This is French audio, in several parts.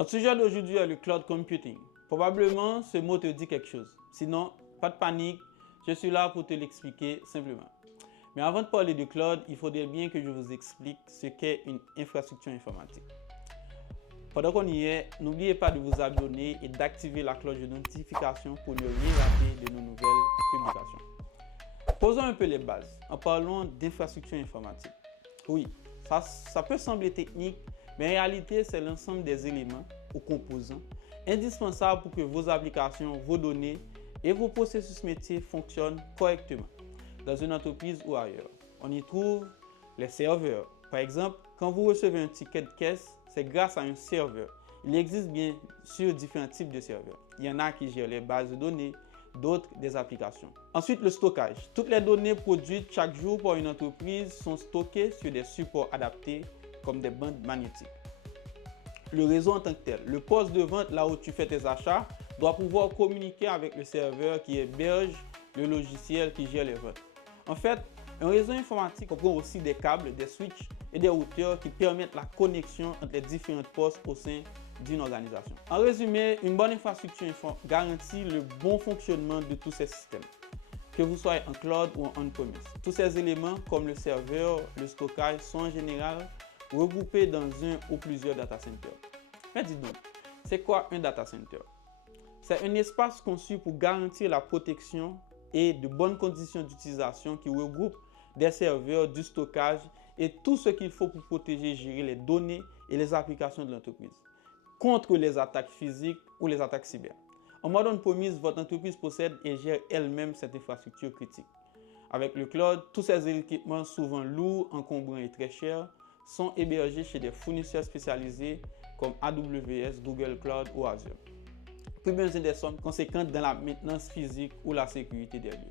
Notre sujet d'aujourd'hui est le cloud computing. Probablement, ce mot te dit quelque chose. Sinon, pas de panique, je suis là pour te l'expliquer simplement. Mais avant de parler de cloud, il faudrait bien que je vous explique ce qu'est une infrastructure informatique. Pendant qu'on y est, n'oubliez pas de vous abonner et d'activer la cloche de notification pour ne rien rater de nos nouvelles publications. Posons un peu les bases en parlant d'infrastructure informatique. Oui, ça peut sembler technique, mais en réalité, c'est l'ensemble des éléments ou composants indispensables pour que vos applications, vos données et vos processus métiers fonctionnent correctement dans une entreprise ou ailleurs. On y trouve les serveurs. Par exemple, quand vous recevez un ticket de caisse, c'est grâce à un serveur. Il existe bien sûr différents types de serveurs. Il y en a qui gèrent les bases de données, d'autres des applications. Ensuite, le stockage. Toutes les données produites chaque jour par une entreprise sont stockées sur des supports adaptés comme des bandes magnétiques. Le réseau en tant que tel. Le poste de vente, là où tu fais tes achats, doit pouvoir communiquer avec le serveur qui héberge le logiciel qui gère les ventes. En fait, un réseau informatique comprend aussi des câbles, des switches et des routeurs qui permettent la connexion entre les différents postes au sein d'une organisation. En résumé, une bonne infrastructure garantit le bon fonctionnement de tous ces systèmes, que vous soyez en cloud ou en on-premise. Tous ces éléments, comme le serveur, le stockage, sont en général regroupés dans un ou plusieurs data centers. Mais dis donc, c'est quoi un data center? C'est un espace conçu pour garantir la protection et de bonnes conditions d'utilisation qui regroupe des serveurs, du stockage et tout ce qu'il faut pour protéger et gérer les données et les applications de l'entreprise contre les attaques physiques ou les attaques cyber. En mode on-premise, votre entreprise possède et gère elle-même cette infrastructure critique. Avec le cloud, tous ces équipements souvent lourds, encombrants et très chers sont hébergés chez des fournisseurs spécialisés comme AWS, Google Cloud ou Azure. Plus besoin des sommes conséquentes dans la maintenance physique ou la sécurité des lieux.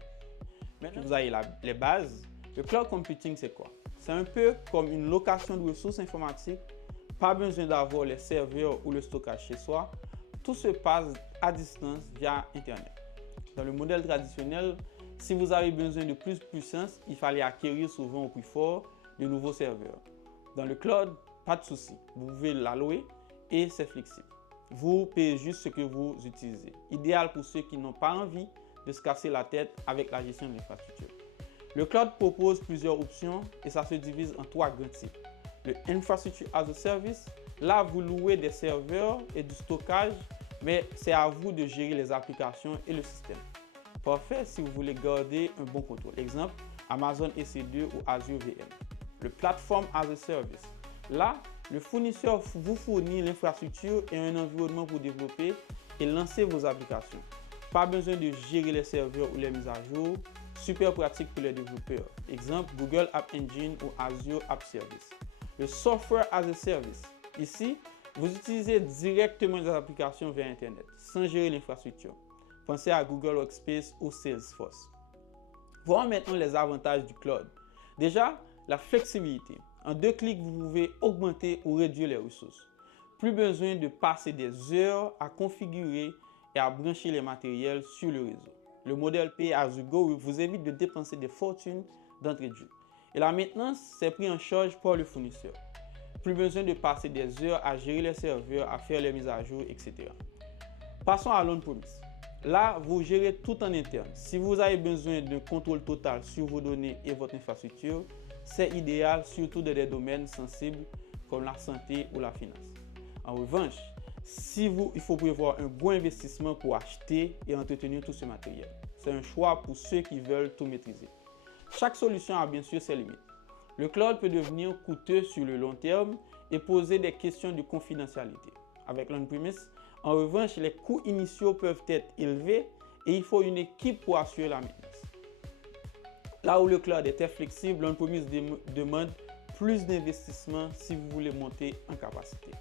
Maintenant que vous avez les bases, le cloud computing c'est quoi? C'est un peu comme une location de ressources informatiques. Pas besoin d'avoir les serveurs ou le stockage chez soi. Tout se passe à distance via Internet. Dans le modèle traditionnel, si vous avez besoin de plus de puissance, il fallait acquérir souvent au plus fort de nouveaux serveurs. Dans le cloud, pas de souci. Vous pouvez l'allouer et c'est flexible. Vous payez juste ce que vous utilisez. Idéal pour ceux qui n'ont pas envie de se casser la tête avec la gestion de l'infrastructure. Le cloud propose plusieurs options et ça se divise en trois grands types. Le Infrastructure as a Service, là vous louez des serveurs et du stockage, mais c'est à vous de gérer les applications et le système. Parfait si vous voulez garder un bon contrôle. Exemple, Amazon EC2 ou Azure VM. Le Platform as a Service, là le fournisseur vous fournit l'infrastructure et un environnement pour développer et lancer vos applications. Pas besoin de gérer les serveurs ou les mises à jour. Super pratique pour les développeurs. Exemple, Google App Engine ou Azure App Service. Le Software as a Service. Ici, vous utilisez directement les applications via Internet, sans gérer l'infrastructure. Pensez à Google Workspace ou Salesforce. Voyons maintenant les avantages du cloud. Déjà, la flexibilité. En 2 clics, vous pouvez augmenter ou réduire les ressources. Plus besoin de passer des heures à configurer et à brancher les matériels sur le réseau. Le modèle Pay as you go vous évite de dépenser des fortunes d'entrée de jeu. Et la maintenance, c'est pris en charge par le fournisseur. Plus besoin de passer des heures à gérer les serveurs, à faire les mises à jour, etc. Passons à l'on-premise. Là, vous gérez tout en interne. Si vous avez besoin d'un contrôle total sur vos données et votre infrastructure, c'est idéal, surtout dans des domaines sensibles comme la santé ou la finance. En revanche, il faut prévoir un gros investissement pour acheter et entretenir tout ce matériel. C'est un choix pour ceux qui veulent tout maîtriser. Chaque solution a bien sûr ses limites. Le cloud peut devenir coûteux sur le long terme et poser des questions de confidentialité. Avec l'on-premise, en revanche, les coûts initiaux peuvent être élevés et il faut une équipe pour assurer la maintenance. Là où le cloud est très flexible, l'on-premise demande plus d'investissement si vous voulez monter en capacité.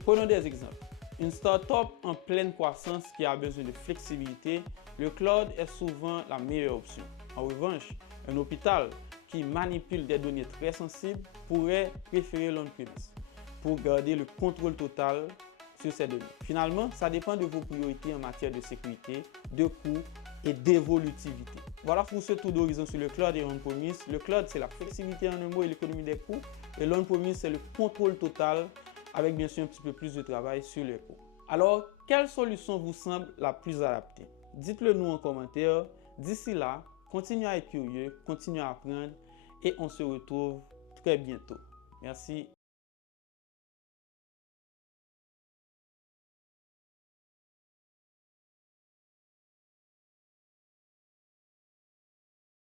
Prenons des exemples. Une start-up en pleine croissance qui a besoin de flexibilité, le cloud est souvent la meilleure option. En revanche, un hôpital qui manipule des données très sensibles pourrait préférer l'on-premise pour garder le contrôle total sur ces données. Finalement, ça dépend de vos priorités en matière de sécurité, de coûts et d'évolutivité. Voilà pour ce tour d'horizon sur le cloud et on-premise. Le cloud, c'est la flexibilité en un mot et l'économie des coûts. Et l'on-premise, c'est le contrôle total avec bien sûr un petit peu plus de travail sur les cours. Alors, quelle solution vous semble la plus adaptée? Dites-le nous en commentaire. D'ici là, continuez à être curieux, continuez à apprendre et on se retrouve très bientôt. Merci.